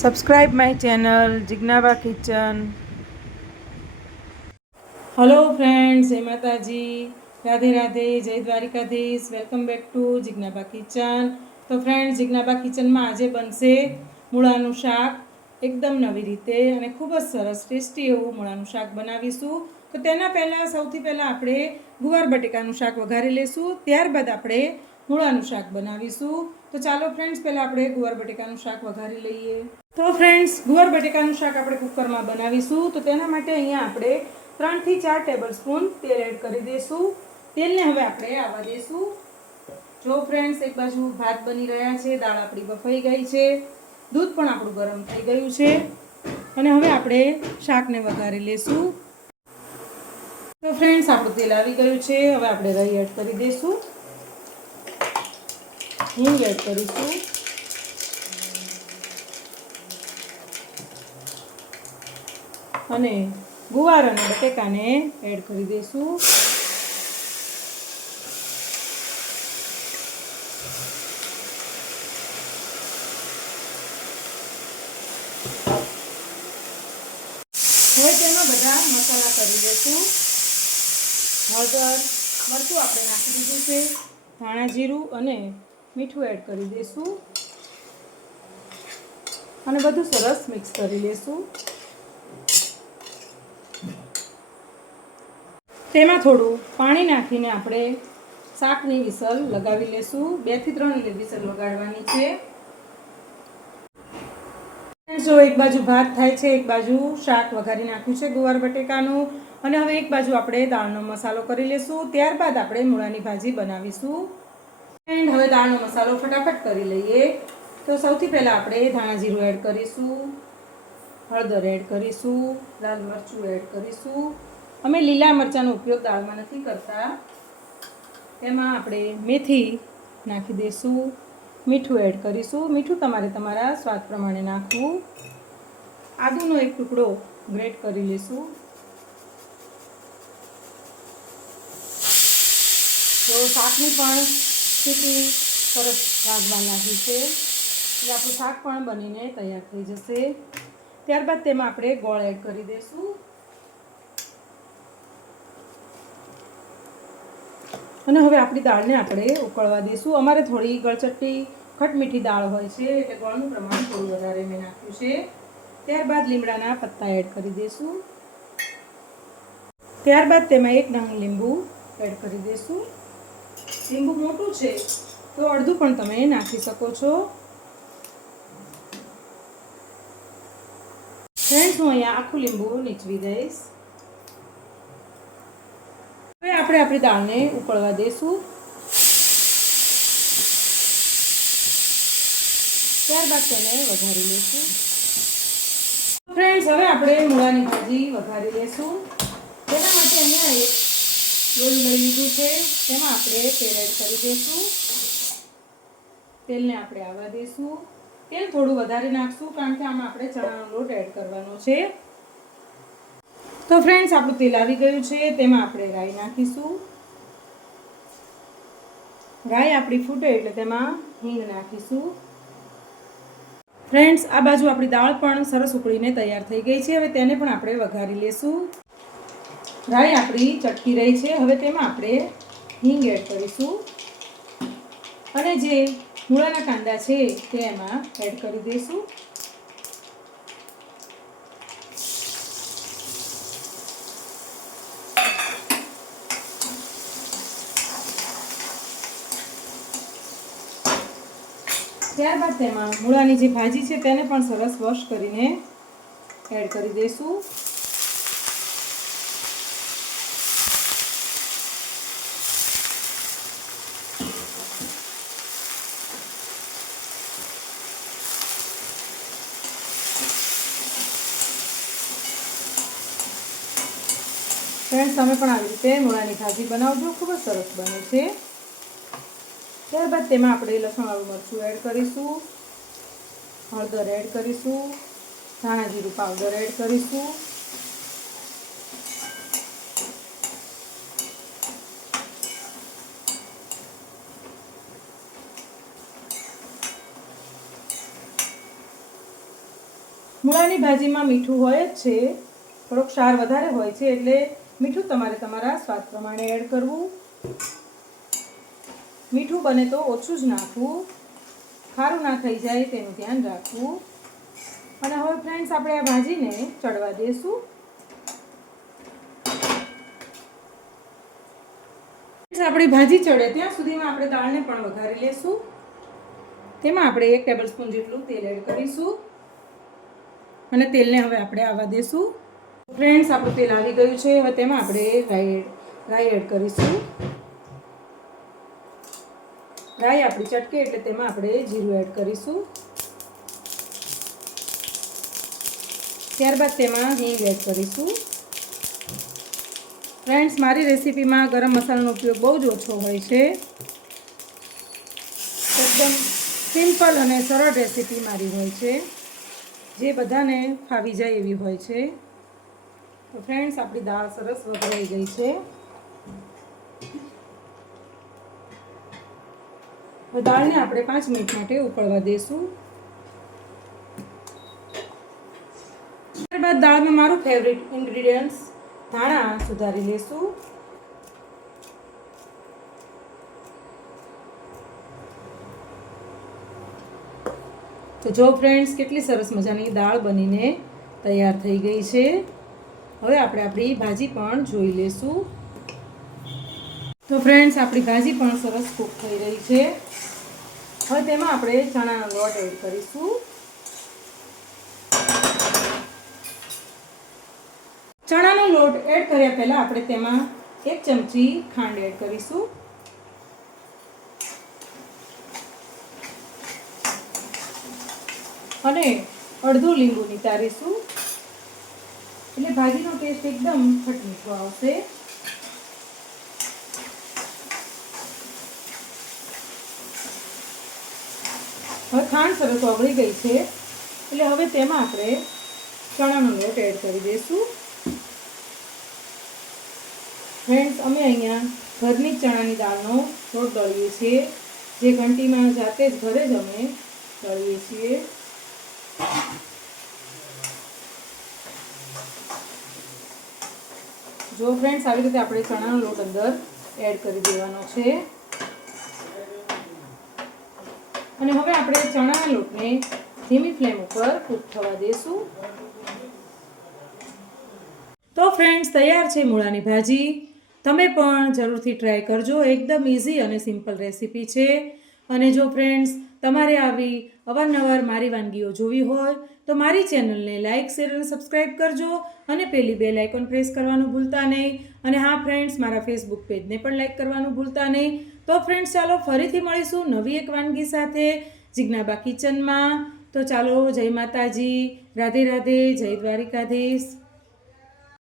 Subscribe my channel Jignava kitchen hello friends હે માતાજી રાધે રાધે જય Dwarikadhish welcome back to Jignaba kitchen તો friends Jignaba કિચનમાં આજે બનશે મૂળાનું શાક. એકદમ નવી રીતે અને ખૂબ જ સરસ, ટેસ્ટી એવું મૂળાનું શાક બનાવીશું. તો તેના પહેલાં, સૌથી પહેલાં આપણે ગુવાર બટેકાનું શાક વઘારી લેશું. ત્યારબાદ આપણે મૂળાનું શાક બનાવીશું. તો ચાલો ફ્રેન્ડ્સ પહેલાં આપણે ગુવાર બટેકાનું શાક વઘારી લઈએ. તો ફ્રેન્ડ્સ ગુવાર બટેકાનું શાક આપણે કુકરમાં બનાવીશું. તો તેના માટે અહીંયા આપણે ત્રણથી ચાર ટેબલ સ્પૂન તેલ એડ કરી દઈશું. તેલને હવે આપણે આવવા દઈશું. જો ફ્રેન્ડ્સ એક બાજુ ભાત બની રહ્યા છે, દાળ આપણી બફાઈ ગઈ છે, દૂધ પણ આપણું ગરમ થઈ ગયું છે. અને હવે આપણે શાકને વઘારી લઈશું. તો ફ્રેન્ડ્સ આપણું તેલ આવી ગયું છે. હવે આપણે રહી એડ કરી દઈશું. હિંગ એડ કરીશું. અને ગુવાર અને બટેકાને એડ કરી દઈશું. હવે તેમાં બધા મસાલા કરી દઈશું. હળદર, મરચું આપણે નાખી દીધું છે, ધાણા જીરું અને મીઠું એડ કરી દઈશું. અને બધું સરસ મિક્સ કરી લેશું તેમાં થોડું પાણી નાખીને આપણે શાકની વિસલ લગાવી લેશું. બેથી ત્રણ વિસલ લગાડવાની છે. જો એક બાજુ ભાત થાય છે, એક બાજુ શાક વઘારી નાખ્યું છે ગુવાર બટેકાનું. અને હવે એક બાજુ આપણે દાળનો મસાલો કરી લેશું. ત્યારબાદ આપણે મૂળાની ભાજી બનાવીશું. એન્ડ હવે દાળનો મસાલો ફટાફટ કરી લઈએ. તો સૌથી પહેલાં આપણે ધાણા જીરું એડ કરીશું. હળદર એડ કરીશું. લાલ મરચું એડ કરીશું. અમે લીલા મરચાંનો ઉપયોગ દાળમાં નથી કરતા. એમાં આપણે મેથી નાખી દઈશું મીઠું એડ કરીશું. મીઠું તમારે તમારા સ્વાદ પ્રમાણે નાખવું. આદુનો એક ટુકડો ગ્રેટ કરી લઈશું તો શાકની પણ સ્થિતિ સરસ વાગવા લાગી છે એટલે આપણું શાક પણ બનીને તૈયાર થઈ જશે. ત્યારબાદ તેમાં આપણે ગોળ એડ કરી દઈશું અને હવે આપણી દાળને આપણે ઉકળવા દઈશું. અમારે થોડી ગળચટ્ટી ખટમીઠી દાળ હોય છે, એટલે ગળનું પ્રમાણ થોડું વધારે મેં નાખ્યું છે. ત્યારબાદ લીમડાના પત્તા એડ કરી દઈશું. ત્યારબાદ તેમાં એક ડાંગ લીંબુ એડ કરી દઈશું. લીંબુ મોટું છે, તો અડધું પણ તમે નાખી શકો છો. ફ્રેન્ડ્સ, હું અહીંયા આખું લીંબુ નીચવી દઈશ. હવે આપણે આપણી દાળને ઉકળવા દઈશું ત્યારબાદ તેને વઘારી લઈશું ફ્રેન્ડ્સ હવે આપણે મૂળાની ભાજી વઘારી લઈશું તેના માટે અહીંયા એક રોલ લઈ લીધું છે. તેમાં આપણે તેલ એડ કરી દઈશું તેલને આપણે આવવા દઈશું તેલ થોડું વધારે નાખશું, કારણ કે આમાં આપણે ચણાનો લોટ એડ કરવાનો છે. તો ફ્રેન્ડ્સ આપણું તેલ આવી ગયું છે. તેમાં આપણે રાઈ નાખીશું. રાઈ આપણી ફૂટે એટલે તેમાં હિંગ નાખીશું. ફ્રેન્ડ્સ આ બાજુ આપણી દાળ પણ સરસ ઉકળીને તૈયાર થઈ ગઈ છે. હવે તેને પણ આપણે વઘારી લેશું. રાઈ આપણી ચટકી રહી છે. હવે તેમાં આપણે હિંગ એડ કરીશું. અને જે મૂળાના કાંદા છે, તે એમાં એડ કરી દઈશું. ત્યારબાદ તેમાં મૂળાની જે ભાજી છે તેને પણ સરસ વોશ કરીને એડ કરી દઈશું. ફ્રેન્ડ્સ, તમે પણ આવી રીતે મૂળાની ભાજી બનાવજો. ખૂબ જ સરસ બને છે. ત્યારબાદ તેમાં આપણે લસણવાળું મરચું એડ કરીશું, હળદર એડ કરીશું, ધાણા જીરું પાવડર એડ કરીશું. મૂળાની ભાજીમાં મીઠું હોય જ છે, થોડોક ક્ષાર વધારે હોય છે એટલે મીઠું તમારે તમારા સ્વાદ પ્રમાણે એડ કરવું. મીઠું બને તો ઓછું જ નાખવું. ખારું ના થઈ જાય તેનું ધ્યાન રાખવું. અને હવે ફ્રેન્ડ્સ આપણે આ ભાજીને ચડવા દઈશું આપણી ભાજી ચડે ત્યાં સુધીમાં આપણે દાળને પણ વઘારી લેશું. તેમાં આપણે એક ટેબલ સ્પૂન જેટલું તેલ એડ કરીશું. અને તેલને હવે આપણે આવવા દેશું. ફ્રેન્ડ્સ આપણું તેલ આવી ગયું છે. હવે તેમાં આપણે રાઈ રાઈ એડ કરીશું. રાઈ આપણી ચટકે એટલે તેમાં આપણે જીરું એડ કરીશું. ત્યારબાદ તેમાં હિંગ એડ કરીશું. ફ્રેન્ડ્સ, મારી રેસીપીમાં ગરમ મસાલાનો ઉપયોગ બહુ જ ઓછો હોય છે. એકદમ સિમ્પલ અને સરળ રેસીપી મારી હોય છે, જે બધાને ફાવી જાય એવી હોય છે. તો ફ્રેન્ડ્સ, આપણી દાળ સરસ વઘરાઈ ગઈ છે. દાળને આપણે પાંચ મિનિટ માટે ઉકળવા દઈશું ત્યારબાદ દાળમાં મારું ફેવરિટ ઇન્ગ્રીડિયન્ટ્સ ધાણા સુધારી લેશું. તો જો ફ્રેન્ડ્સ કેટલી સરસ મજાની દાળ બનીને તૈયાર થઈ ગઈ છે. હવે આપણે આપણી ભાજી પણ જોઈ લેશું. તો ફ્રેન્ડ્સ આપણી ભાજી પણ સરસ કૂક થઈ રહી છે. હવે તેમાં આપણે ચણાનો લોટ એડ કરીશું. ચણાનો લોટ એડ કર્યા પહેલાં આપણે તેમાં એક ચમચી ખાંડ એડ કરીશું. અને અડધું લીંબુ નિતારીશું. એટલે ભાજીનો ટેસ્ટ એકદમ ખટમીઠો આવશે. હવે ખાંડ સરસ ઓગળી ગઈ છે. એટલે હવે તેમાં આપણે ચણાનો લોટ એડ કરી દઈશું. ફ્રેન્ડ્સ અમે અહીંયા ઘરની ચણાની દાળનો લોટ દળીએ છીએ. જે ઘંટીમાં જાતે જ ઘરે જ અમે દળીએ છીએ. જો ફ્રેન્ડ્સ આવી રીતે આપણે ચણાનો લોટ અંદર એડ કરી દેવાનો છે. અને હવે આપણે ચણાના લોટને ધીમી ફ્લેમ ઉપર કૂક થવા દઈશું તો ફ્રેન્ડ્સ તૈયાર છે મૂળાની ભાજી. તમે પણ જરૂરથી ટ્રાય કરજો. એકદમ ઇઝી અને સિમ્પલ રેસીપી છે. અને જો ફ્રેન્ડ્સ તમારે આવી અવારનવાર મારી વાનગીઓ જોવી હોય તો મારી ચેનલને લાઇક શેર અને સબસ્ક્રાઈબ કરજો અને પેલી બેલ આઇકોન પ્રેસ કરવાનું ભૂલતા નહીં. અને હા ફ્રેન્ડ્સ મારા ફેસબુક પેજને પણ લાઇક કરવાનું ભૂલતા નહીં. તો ફ્રેન્ડ્સ ચાલો ફરીથી મળીશું નવી એક વાનગી સાથે જિજ્ઞાબા કિચનમાં. તો ચાલો, જય માતાજી. રાધે રાધે, જય દ્વારિકાધીશ.